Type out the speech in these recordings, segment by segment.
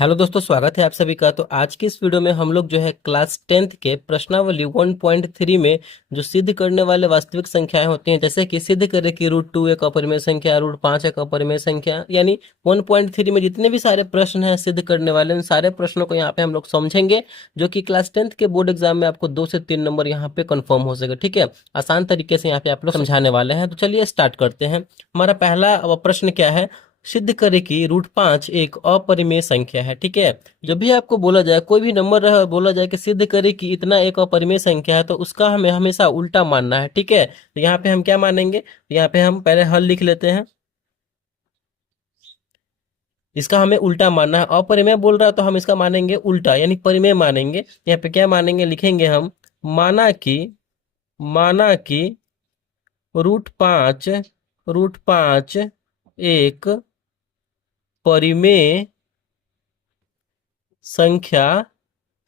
Hello दोस्तों, स्वागत है आप सभी का। तो आज की इस वीडियो में हम लोग जो है क्लास 10th के प्रश्नावली 1.3 में जो सिद्ध करने वाले वास्तविक संख्याएं होती हैं, जैसे कि सिद्ध करें कि √2 एक अपरिमेय संख्या, √5 एक अपरिमेय संख्या, यानी 1.3 में जितने भी सारे प्रश्न हैं सिद्ध करने वाले, उन सारे प्रश्नों को यहाँ पे हम लोग समझेंगे, जो कि क्लास 10th के बोर्ड एग्जाम में आपको 2 से 3 नंबर यहाँ पे कन्फर्म हो सके। ठीक है, आसान तरीके से यहाँ पे आप लोग समझाने वाले हैं। तो चलिए स्टार्ट करते हैं। हमारा पहला प्रश्न क्या है? सिद्ध करें कि √5 एक अपरिमेय संख्या है। ठीक है, जब भी आपको बोला जाए, कोई भी नंबर रहे और बोला जाए कि सिद्ध करें कि इतना एक अपरिमेय संख्या है, तो उसका हमें हमेशा उल्टा मानना है। ठीक है, तो यहाँ पे हम क्या मानेंगे? तो यहाँ पे हम पहले हल लिख लेते हैं। इसका हमें उल्टा मानना है। अपरिमेय बोल रहा है तो हम इसका मानेंगे उल्टा, यानी परिमेय मानेंगे। यहाँ पे क्या मानेंगे? लिखेंगे हम माना कि √5 √5 एक परिमेय संख्या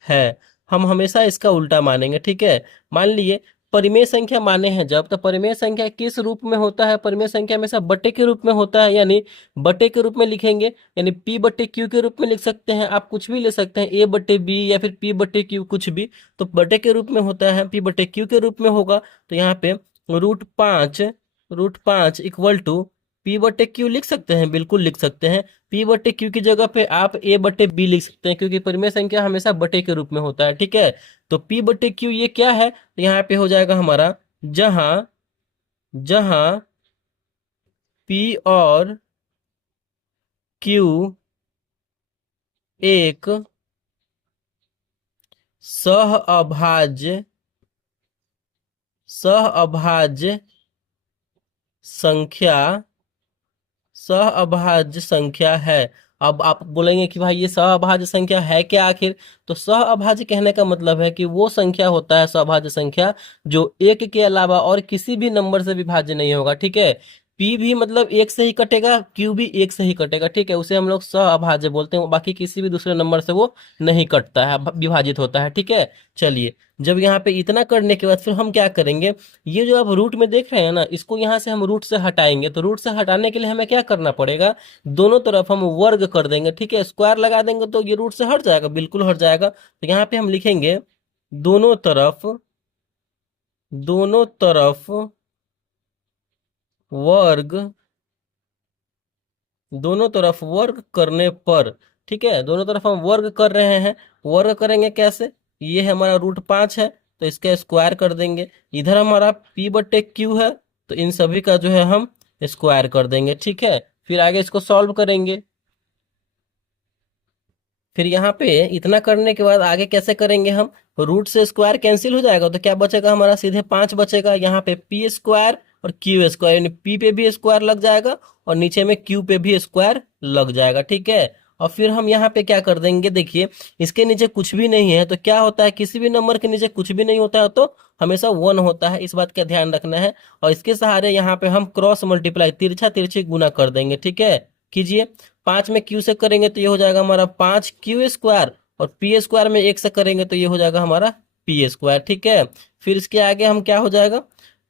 है। हम हमेशा इसका उल्टा मानेंगे। ठीक है, मान लिए परिमेय संख्या माने हैं जब, तो परिमेय संख्या किस रूप में होता है? परिमेय संख्या हमेशा बटे के रूप में होता है, यानी बटे के रूप में लिखेंगे, यानी p/q के रूप में लिख सकते हैं। आप कुछ भी ले सकते हैं, a/b या फिर p/q, कुछ भी। तो बटे के रूप में होता है, p/q के रूप में होगा। तो यहाँ पे √5 इक्वल टू p/q लिख सकते हैं, बिल्कुल लिख सकते हैं। p/q की जगह पे आप a/b लिख सकते हैं, क्योंकि परिमेय संख्या हमेशा बटे के रूप में होता है। ठीक है, तो p/q ये क्या है? तो यहाँ पे हो जाएगा हमारा, जहां जहां p और q एक सहअभाज्य सहअभाज्य संख्या सहअभाज्य संख्या है। अब आप बोलेंगे कि भाई ये सहअभाज्य संख्या है क्या आखिर? तो सहअभाज्य कहने का मतलब है कि वो संख्या होता है, सहअभाज्य संख्या, जो एक के अलावा और किसी भी नंबर से विभाज्य नहीं होगा। ठीक है, पी भी मतलब एक से ही कटेगा, क्यू भी एक से ही कटेगा। ठीक है, उसे हम लोग सहअभाज्य बोलते हैं, बाकी किसी भी दूसरे नंबर से वो नहीं कटता है, विभाजित होता है। ठीक है, चलिए, जब यहाँ पे इतना करने के बाद फिर हम क्या करेंगे? ये जो आप रूट में देख रहे हैं ना, इसको यहाँ से हम रूट से हटाएंगे। तो रूट से हटाने के लिए हमें क्या करना पड़ेगा? दोनों तरफ हम वर्ग कर देंगे। ठीक है, स्क्वायर लगा देंगे तो ये रूट से हट जाएगा, बिल्कुल हट जाएगा। तो यहाँ पे हम लिखेंगे दोनों तरफ दोनों तरफ वर्ग दोनों तरफ वर्ग करने पर। ठीक है, दोनों तरफ हम वर्ग कर रहे हैं। वर्ग करेंगे कैसे? ये है हमारा √5 है, तो इसका स्क्वायर कर देंगे। इधर हमारा p/q है, तो इन सभी का जो है हम स्क्वायर कर देंगे। ठीक है, फिर आगे इसको सॉल्व करेंगे। फिर यहाँ पे इतना करने के बाद आगे कैसे करेंगे हम? रूट से स्क्वायर कैंसिल हो जाएगा, तो क्या बचेगा हमारा? सीधे 5 बचेगा। यहाँ पे p² और q², यानी p पे भी स्क्वायर लग जाएगा और नीचे में q पे भी स्क्वायर लग जाएगा। ठीक है, और फिर हम यहाँ पे क्या कर देंगे? देखिए, इसके नीचे कुछ भी नहीं है, तो क्या होता है? किसी भी नंबर के नीचे कुछ भी नहीं होता है तो हमेशा 1 होता है, इस बात का ध्यान रखना है। और इसके सहारे यहाँ पे हम क्रॉस मल्टीप्लाई, तिरछा तिरछी गुना कर देंगे। ठीक है, कीजिए। 5 में q से करेंगे तो ये हो जाएगा हमारा 5q², और p² में 1 से करेंगे तो ये हो जाएगा हमारा p²। ठीक है, फिर इसके आगे हम क्या हो जाएगा?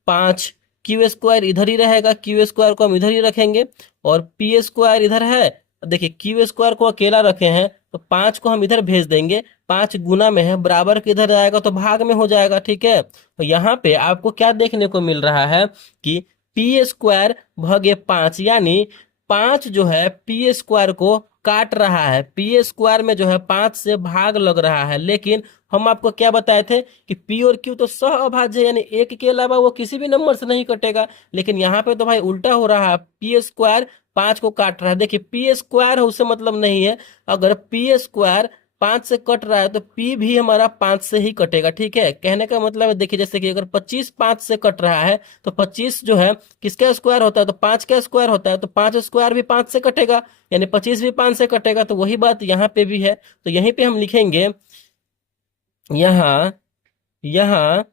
5q² इधर ही रहेगा, q² को हम इधर ही रखेंगे, और p² इधर है। देखिए, q² को अकेला रखे हैं, तो 5 को हम इधर भेज देंगे। 5 गुना में है, बराबर के इधर जाएगा तो भाग में हो जाएगा। ठीक है, तो यहाँ पे आपको क्या देखने को मिल रहा है कि p²/5, यानी 5 जो है p² को काट रहा है। p² में जो है 5 से भाग लग रहा है, लेकिन हम आपको क्या बताए थे कि p और q तो सहअभाज्य है, यानी एक के अलावा वो किसी भी नंबर से नहीं कटेगा। लेकिन यहाँ पे तो भाई उल्टा हो रहा है, p² 5 को काट रहा है। देखिए, p² है उससे मतलब नहीं है। अगर p² 5 से कट रहा है तो p भी हमारा 5 से ही कटेगा। ठीक है, कहने का मतलब है, देखिए, जैसे कि अगर 25 5 से कट रहा है, तो 25 जो है किसका स्क्वायर होता है? तो 5 का स्क्वायर होता है, तो 5² भी 5 से कटेगा, यानी 25 भी 5 से कटेगा। तो वही बात यहाँ पे भी है। तो यहीं पे हम लिखेंगे, यहाँ यहाँ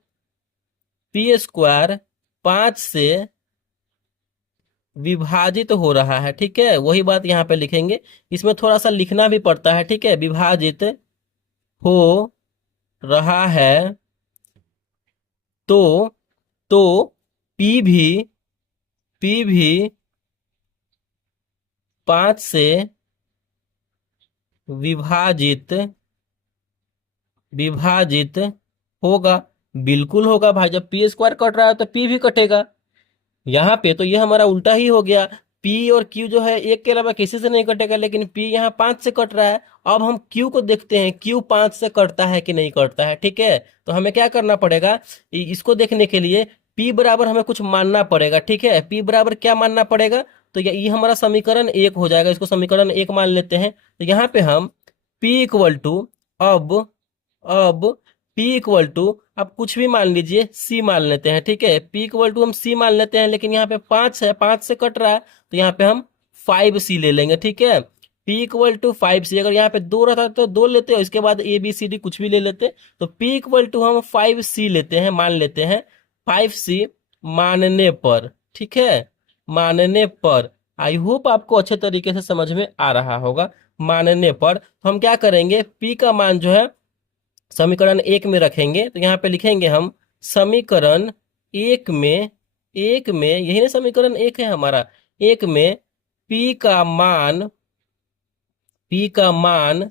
p² 5 से विभाजित हो रहा है। ठीक है, वही बात यहाँ पे लिखेंगे। इसमें थोड़ा सा लिखना भी पड़ता है। ठीक है, विभाजित हो रहा है, तो तो p भी 5 से विभाजित विभाजित होगा। बिल्कुल होगा भाई, जब पी स्क्वायर कट रहा है तो पी भी कटेगा। यहाँ पे तो ये हमारा उल्टा ही हो गया। पी और क्यू जो है एक के अलावा किसी से नहीं कटेगा, लेकिन पी यहाँ 5 से कट रहा है। अब हम क्यू को देखते हैं, क्यू 5 से कटता है कि नहीं कटता है। ठीक है, तो हमें क्या करना पड़ेगा, इसको देखने के लिए पी बराबर हमें कुछ मानना पड़ेगा। ठीक है, पी बराबर क्या मानना पड़ेगा, तो ये हमारा समीकरण 1 हो जाएगा। इसको समीकरण 1 मान लेते हैं। तो यहाँ पे हम पी इक्वल टू, अब अब P इक्वल टू, आप कुछ भी मान लीजिए, C मान लेते हैं। ठीक है, P इक्वल टू हम C मान लेते हैं, लेकिन यहाँ पे 5 है, 5 से कट रहा है, तो यहाँ पे हम 5C ले लेंगे। ठीक है, P इक्वल टू 5C। अगर यहाँ पे 2 रहता तो 2 लेते हैं, इसके बाद ABCD कुछ भी ले लेते। तो P इक्वल टू हम 5C लेते हैं, मान लेते हैं 5C मानने पर। ठीक है, मानने पर, आई होप आपको अच्छे तरीके से समझ में आ रहा होगा। मानने पर तो हम क्या करेंगे, P का मान जो है समीकरण 1 में रखेंगे। तो यहाँ पे लिखेंगे हम समीकरण 1 में, यही ना समीकरण 1 है हमारा, 1 में P का मान,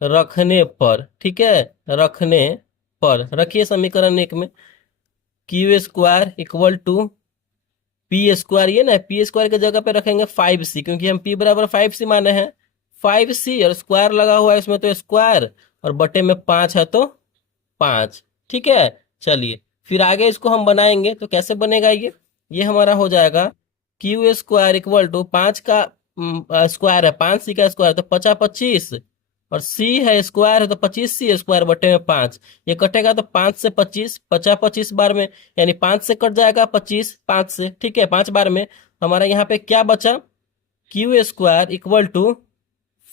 रखने पर। ठीक है, रखने पर रखिए समीकरण 1 में Q square equal to P square, ये ना पी स्क्वायर की जगह पे रखेंगे 5C, क्योंकि हम P बराबर 5C माने हैं। 5C और स्क्वायर लगा हुआ है इसमें, तो स्क्वायर, और बटे में 5 है तो 5। ठीक है, चलिए फिर आगे इसको हम बनाएंगे। तो कैसे बनेगा ये हमारा हो जाएगा क्यू स्क्वायर इक्वल टू 5 का स्क्वायर है, 5C का स्क्वायर तो 50 25, और C है स्क्वायर है तो 25C स्क्वायर बटे में 5। ये कटेगा तो 5 से 25, 50 25 बार में, यानी 5 से कट जाएगा 25 5 से। ठीक है, 5 बार में हमारा यहाँ पे क्या बचा, Q square equal to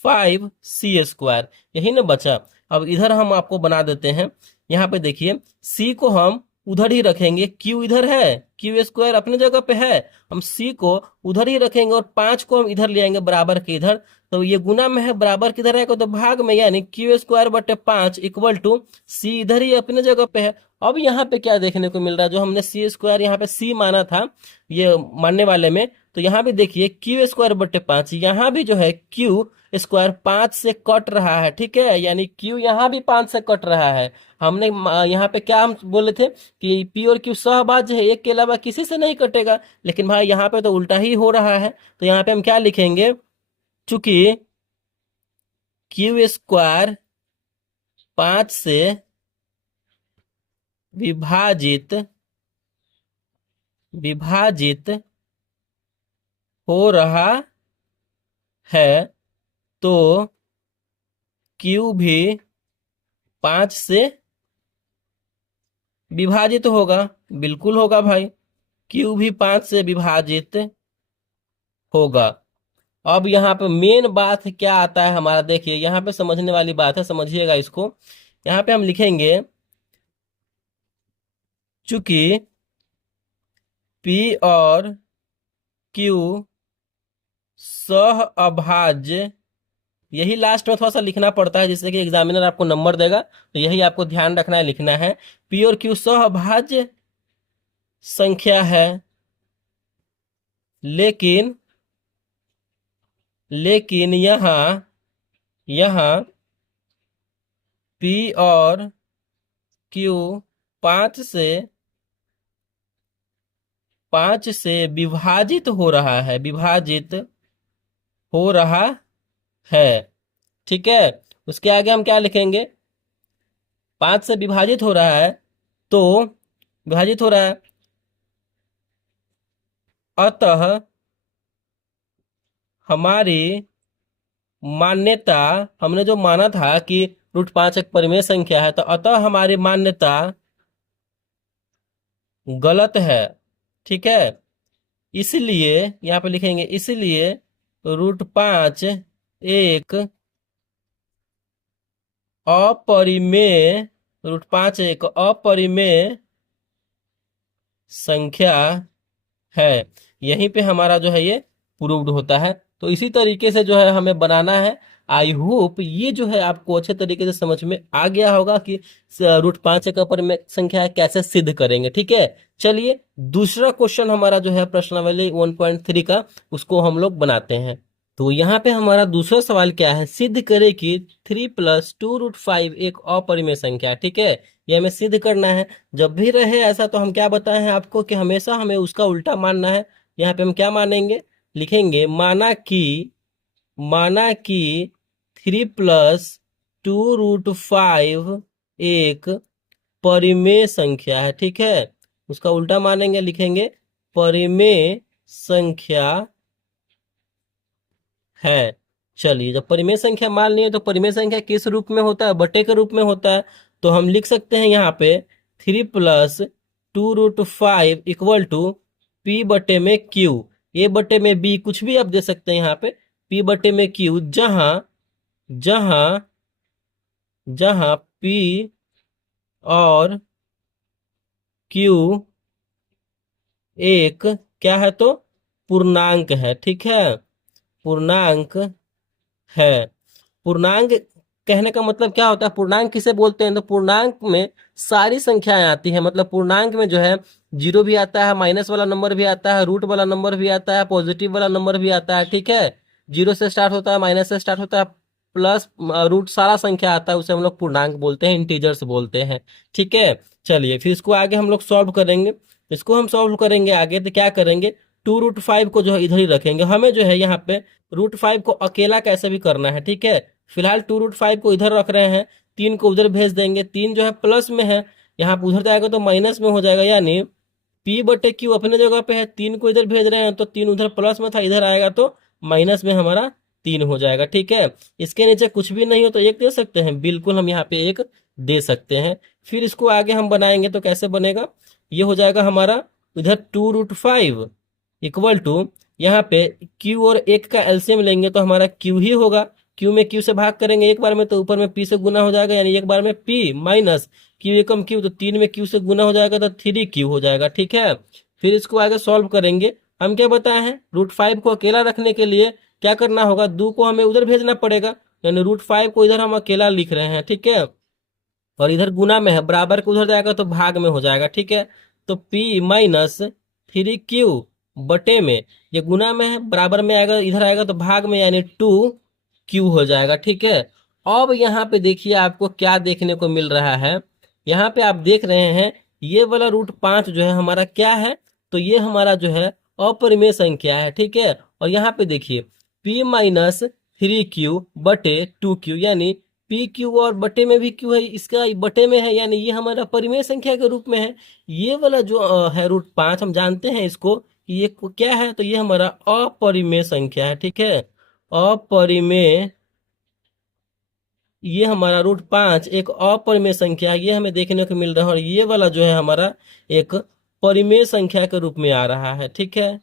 5C square, यही ना बचा। अब इधर हम आपको बना देते हैं। यहाँ पे देखिए, C को हम उधर ही रखेंगे, Q इधर है, क्यू स्क्वायर अपने जगह पे है, हम C को उधर ही रखेंगे, और 5 को हम इधर ले आएंगे बराबर के इधर। तो ये गुना में है, बराबर किधर रहेगा तो भाग में, यानी क्यू स्क्वायर बटे 5 इक्वल टू C इधर ही अपने जगह पे है। अब यहाँ पे क्या देखने को मिल रहा है, जो हमने C स्क्वायर यहाँ पे C माना था ये मानने वाले में, तो यहाँ भी देखिए क्यू स्क्वायर बटे 5, यहाँ भी जो है क्यू स्क्वायर 5 से कट रहा है। ठीक है, यानी क्यू यहाँ भी 5 से कट रहा है। हमने यहाँ पे क्या हम बोले थे कि पी और क्यू सहभाज्य है, एक के अलावा किसी से नहीं कटेगा, लेकिन भाई यहाँ पे तो उल्टा ही हो रहा है। तो यहाँ पे हम क्या लिखेंगे, चूंकि क्यू स्क्वायर 5 से विभाजित हो रहा है, तो क्यू भी 5 से विभाजित होगा। बिल्कुल होगा भाई, क्यू भी 5 से विभाजित होगा। अब यहाँ पे मेन बात क्या आता है हमारा, देखिए यहाँ पे समझने वाली बात है, समझिएगा इसको। यहाँ पे हम लिखेंगे चूंकि P और Q सह अभाज्य, यही लास्ट में थोड़ा सा लिखना पड़ता है जिससे कि एग्जामिनर आपको नंबर देगा, तो यही आपको ध्यान रखना है, लिखना है। P और Q सह अभाज्य संख्या है, लेकिन यहाँ P और Q 5 से विभाजित हो रहा है, है। ठीक है, उसके आगे हम क्या लिखेंगे, 5 से विभाजित हो रहा है, तो विभाजित हो रहा है, अतः हमारी मान्यता, हमने जो माना था कि √5 एक परिमेय संख्या है, तो अतः हमारी मान्यता गलत है। ठीक है, इसलिए यहाँ पे लिखेंगे, इसलिए √5 एक अपरिमेय, √5 एक अपरिमेय संख्या है। यहीं पे हमारा जो है ये प्रूव्ड होता है। तो इसी तरीके से जो है हमें बनाना है। आई होप ये जो है आपको अच्छे तरीके से समझ में आ गया होगा कि √5 एक अपरिमेय संख्या है, कैसे सिद्ध करेंगे। ठीक है, चलिए दूसरा क्वेश्चन हमारा जो है प्रश्नावली 1.3 का, उसको हम लोग बनाते हैं। तो यहाँ पे हमारा दूसरा सवाल क्या है, सिद्ध करे कि 3 + 2√5 एक अपरिमेय संख्या है। ठीक है, ये हमें सिद्ध करना है। जब भी रहे ऐसा तो हम क्या बताए हैं आपको कि हमेशा हमें उसका उल्टा मानना है। यहाँ पे हम क्या मानेंगे, लिखेंगे माना कि 3 + 2√5 एक परिमेय संख्या है। ठीक है, उसका उल्टा मानेंगे, लिखेंगे परिमेय संख्या है। चलिए, जब परिमेय संख्या मान लिए तो परिमेय संख्या किस रूप में होता है, बटे के रूप में होता है। तो हम लिख सकते हैं यहाँ पे 3 + 2√5 इक्वल टू P बटे में Q, A बटे में B, कुछ भी आप दे सकते हैं यहाँ पे, P बटे में Q, जहां जहां जहां P और Q एक क्या है, तो पूर्णांक है। ठीक है, पूर्णांक है। पूर्णांक कहने का मतलब क्या होता है, पूर्णांक किसे बोलते हैं, तो पूर्णांक में सारी संख्याएं आती है। मतलब पूर्णांक में जो है जीरो भी आता है, माइनस वाला नंबर भी आता है, रूट वाला नंबर भी आता है, पॉजिटिव वाला नंबर भी आता है। ठीक है, जीरो से स्टार्ट होता है, माइनस से स्टार्ट होता है, प्लस रूट, सारा संख्या आता है, उसे हम लोग पूर्णांक बोलते हैं, इंटीजर्स बोलते हैं। ठीक है, चलिए फिर इसको आगे हम लोग सॉल्व करेंगे। इसको हम सॉल्व करेंगे आगे तो क्या करेंगे, 2√5 को जो है इधर ही रखेंगे। हमें जो है यहाँ पे √5 को अकेला कैसे भी करना है। ठीक है, फिलहाल 2√5 को इधर रख रहे हैं, 3 को उधर भेज देंगे। 3 जो है प्लस में है, यहाँ पे उधर जाएगा तो माइनस में हो जाएगा, यानी P बटे Q अपने जगह पे है, 3 को इधर भेज रहे हैं तो 3 उधर प्लस में था, इधर आएगा तो माइनस में हमारा 3 हो जाएगा। ठीक है, इसके नीचे कुछ भी नहीं हो तो 1 दे सकते हैं, बिल्कुल हम यहाँ पे 1 दे सकते हैं। फिर इसको आगे हम बनाएंगे तो कैसे बनेगा, ये हो जाएगा हमारा इधर 2√5 इक्वल टू, यहाँ पे Q और 1 का एलसीएम लेंगे तो हमारा Q ही होगा। Q में Q से भाग करेंगे एक बार में तो ऊपर में P से गुना हो जाएगा, यानी एक बार में P माइनस Q एकम Q, तो 3 में Q से गुना हो जाएगा तो 3Q हो जाएगा। ठीक है, फिर इसको आगे सॉल्व करेंगे। हम क्या बताए हैं, √5 को अकेला रखने के लिए क्या करना होगा, 2 को हमें उधर भेजना पड़ेगा, यानी √5 को इधर हम अकेला लिख रहे हैं। ठीक है, और इधर गुना में है, बराबर को उधर जाएगा तो भाग में हो जाएगा। ठीक है, तो P माइनस 3Q बटे में, ये गुना में है, बराबर में आएगा, इधर आएगा तो भाग में, यानी 2Q हो जाएगा। ठीक है, अब यहाँ पे देखिए आपको क्या देखने को मिल रहा है, यहाँ पे आप देख रहे हैं ये वाला √5 जो है हमारा क्या है, तो ये हमारा जो है अपरिमेय संख्या है। ठीक है, और यहाँ पे देखिए P माइनस 3Q बटे 2Q, यानी पी क्यू और बटे में भी क्यू है, इसका बटे में है, यानी ये हमारा परिमेय संख्या के रूप में है। ये वाला जो है √5, हम जानते हैं इसको कि ये क्या है, तो ये हमारा अपरिमेय संख्या है। ठीक है, अपरिमेय, ये हमारा √5 एक अपरिमेय संख्या है, ये हमें देखने को मिल रहा है। और ये वाला जो है हमारा एक परिमेय संख्या के रूप में आ रहा है। ठीक है,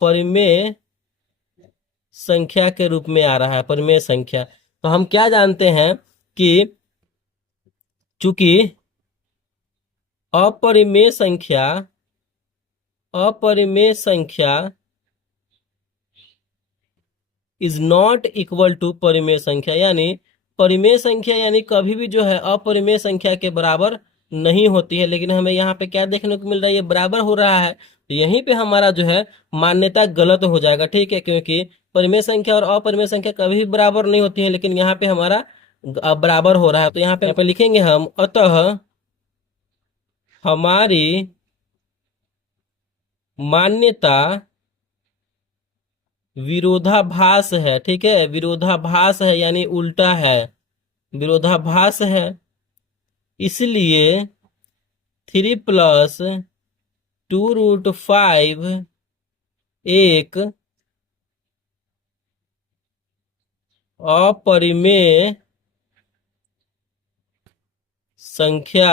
परिमेय संख्या के रूप में आ रहा है, परिमेय संख्या। तो हम क्या जानते हैं कि चूंकि अपरिमेय संख्या अपरिमेय संख्या इज नॉट इक्वल टू परिमेय संख्या, यानी परिमेय संख्या यानी कभी भी जो है अपरिमेय संख्या के बराबर नहीं होती है। लेकिन हमें यहाँ पे क्या देखने को मिल रहा है, ये बराबर हो रहा है, तो यहीं पे हमारा जो है मान्यता गलत हो जाएगा। ठीक है, क्योंकि परिमेय संख्या और अपरिमेय संख्या कभी भी बराबर नहीं होती है, लेकिन यहाँ पे हमारा बराबर हो रहा है। तो यहाँ पे लिखेंगे हम, अतः हमारी मान्यता विरोधाभास है। ठीक है, विरोधाभास है यानी उल्टा है, विरोधाभास है। इसलिए 3 + 2√5 एक अपरिमेय संख्या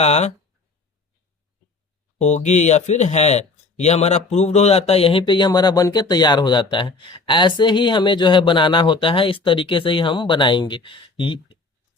होगी या फिर है। यह हमारा प्रूव्ड हो जाता है, यहीं पे ये हमारा बन के तैयार हो जाता है। ऐसे ही हमें जो है बनाना होता है, इस तरीके से ही हम बनाएंगे।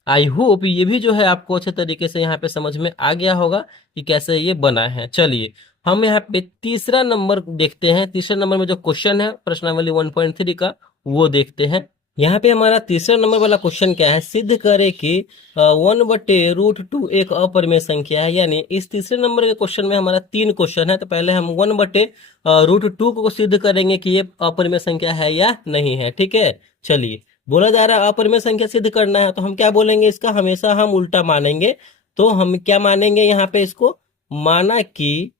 आई होप ये भी जो है आपको अच्छे तरीके से यहाँ पे समझ में आ गया होगा कि कैसे ये बना है। चलिए हम यहाँ पे तीसरा नंबर देखते हैं। तीसरे नंबर में जो क्वेश्चन है प्रश्नावली 1.3 का, वो देखते हैं। यहाँ पे हमारा तीसरा नंबर वाला क्वेश्चन क्या है, सिद्ध करे कि 1/√2 एक अपरिमेय संख्या है। यानी इस तीसरे नंबर के क्वेश्चन में हमारा 3 क्वेश्चन है, तो पहले हम 1/√2 को सिद्ध करेंगे कि ये अपरिमेय संख्या है या नहीं है। ठीक है, चलिए, बोला जा रहा है अपरिमेय संख्या सिद्ध करना है, तो हम क्या बोलेंगे इसका, हमेशा हम उल्टा मानेंगे। तो हम क्या मानेंगे यहाँ पे इसको, माना कि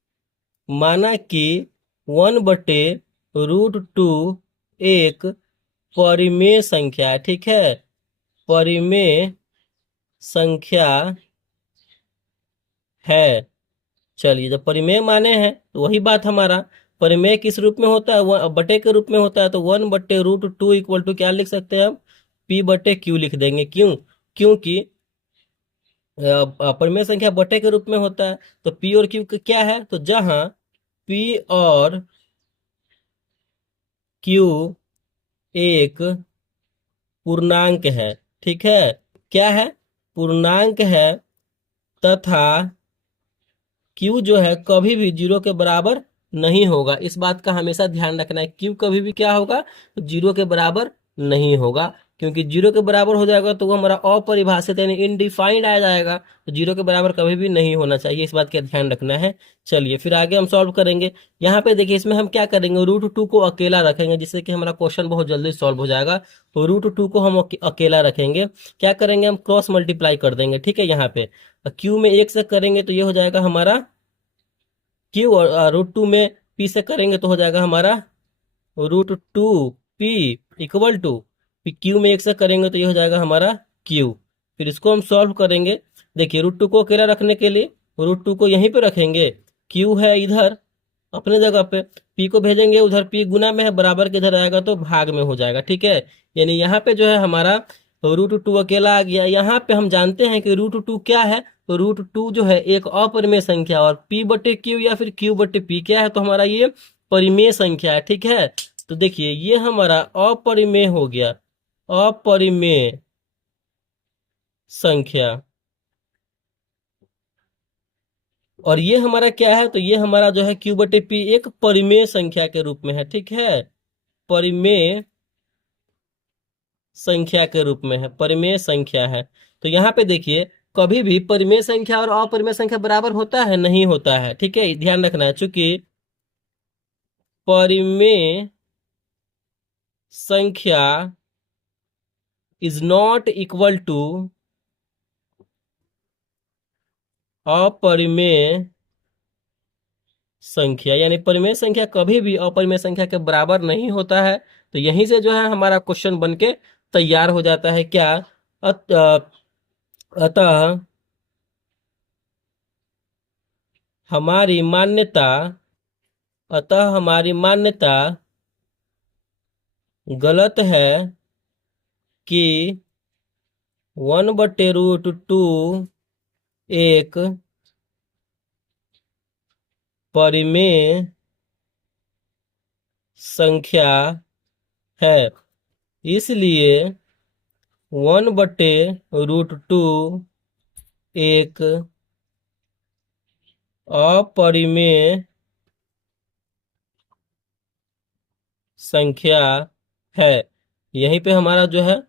1/√2 एक परिमेय संख्या है, ठीक है, परिमेय संख्या है। चलिए, जब परिमेय माने हैं तो वही बात हमारा, परिमेय किस रूप में होता है, वो बटे के रूप में होता है, तो 1/√2 इक्वल टू क्या लिख सकते हैं हम, P/Q लिख देंगे। क्यों, क्योंकि परिमेय संख्या बटे के रूप में होता है, तो P और Q क्या है, तो जहां P और Q एक पूर्णांक है, ठीक है, क्या है, पूर्णांक है, तथा Q जो है कभी भी 0 के बराबर नहीं होगा। इस बात का हमेशा ध्यान रखना है, Q कभी भी क्या होगा, 0 के बराबर नहीं होगा, क्योंकि 0 के बराबर हो जाएगा तो वो हमारा अपरिभाषित यानी इनडिफाइंड आ जाएगा, तो 0 के बराबर कभी भी नहीं होना चाहिए, इस बात का ध्यान रखना है। चलिए फिर आगे हम सॉल्व करेंगे। यहाँ पे देखिए, इसमें हम क्या करेंगे, √2 को अकेला रखेंगे, जिससे कि हमारा क्वेश्चन बहुत जल्दी सॉल्व हो जाएगा। तो √2 को हम अकेला रखेंगे, क्या करेंगे, हम क्रॉस मल्टीप्लाई कर देंगे, ठीक है। यहाँ पे Q में 1 से करेंगे तो ये हो जाएगा हमारा Q, और √2 में P से करेंगे तो हो जाएगा हमारा √2P इक्वल टू Q में 1 से करेंगे तो ये हो जाएगा हमारा Q। फिर इसको हम सॉल्व करेंगे। देखिए, √2 को अकेला रखने के लिए √2 को यहीं पे रखेंगे, Q है इधर अपने जगह पे, P को भेजेंगे उधर, P गुना में है, बराबर के इधर आएगा तो भाग में हो जाएगा, ठीक है। यानी यहाँ पे जो है हमारा √2 अकेला आ गया। यहाँ पे हम जानते हैं कि √2 क्या है, तो √2 जो है एक अपरिमेय संख्या, और P/Q या फिर Q/P क्या है, तो हमारा ये परिमेय संख्या है, ठीक है। तो देखिए, ये हमारा अपरिमेय हो गया, अपरिमेय संख्या, और ये हमारा क्या है, तो ये हमारा जो है Q/P एक परिमेय संख्या के रूप में है, ठीक है, परिमेय संख्या के रूप में है, परिमेय संख्या है। तो यहाँ पे देखिए, कभी भी परिमेय संख्या और अपरिमेय संख्या बराबर होता है, नहीं होता है, ठीक है, ध्यान रखना है। चूंकि परिमेय संख्या इज नॉट इक्वल टू अपरिमेय संख्या, यानी परिमेय संख्या कभी भी अपरिमेय संख्या के बराबर नहीं होता है। तो यहीं से जो है हमारा क्वेश्चन बन के तैयार हो जाता है, क्या, अतः हमारी मान्यता, अतः हमारी मान्यता गलत है कि 1/√2 एक परिमेय संख्या है, इसलिए 1/√2 एक अपरिमेय संख्या है। यहीं पे हमारा जो है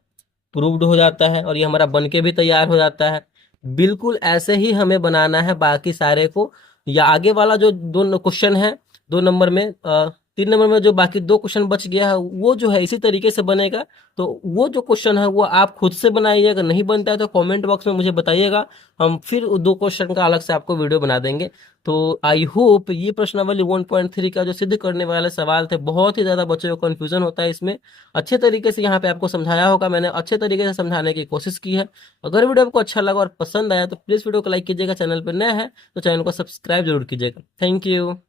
प्रूव्ड हो जाता है, और ये हमारा बन के भी तैयार हो जाता है। बिल्कुल ऐसे ही हमें बनाना है बाकी सारे को, या आगे वाला जो दो क्वेश्चन है, 2 नंबर में 3 नंबर में जो बाकी 2 क्वेश्चन बच गया है, वो जो है इसी तरीके से बनेगा। तो वो जो क्वेश्चन है वो आप खुद से बनाइए, अगर नहीं बनता है तो कमेंट बॉक्स में मुझे बताइएगा, हम फिर 2 क्वेश्चन का अलग से आपको वीडियो बना देंगे। तो आई होप ये प्रश्नावली 1.3 का जो सिद्ध करने वाले सवाल थे, बहुत ही ज्यादा बच्चों को कंफ्यूजन होता है इसमें, अच्छे तरीके से यहाँ पे आपको समझाया होगा, मैंने अच्छे तरीके से समझाने की कोशिश की है। अगर वीडियो आपको अच्छा लगा और पसंद आया तो प्लीज वीडियो को लाइक कीजिएगा, चैनल पर नया है तो चैनल को सब्सक्राइब जरूर कीजिएगा। Thank you.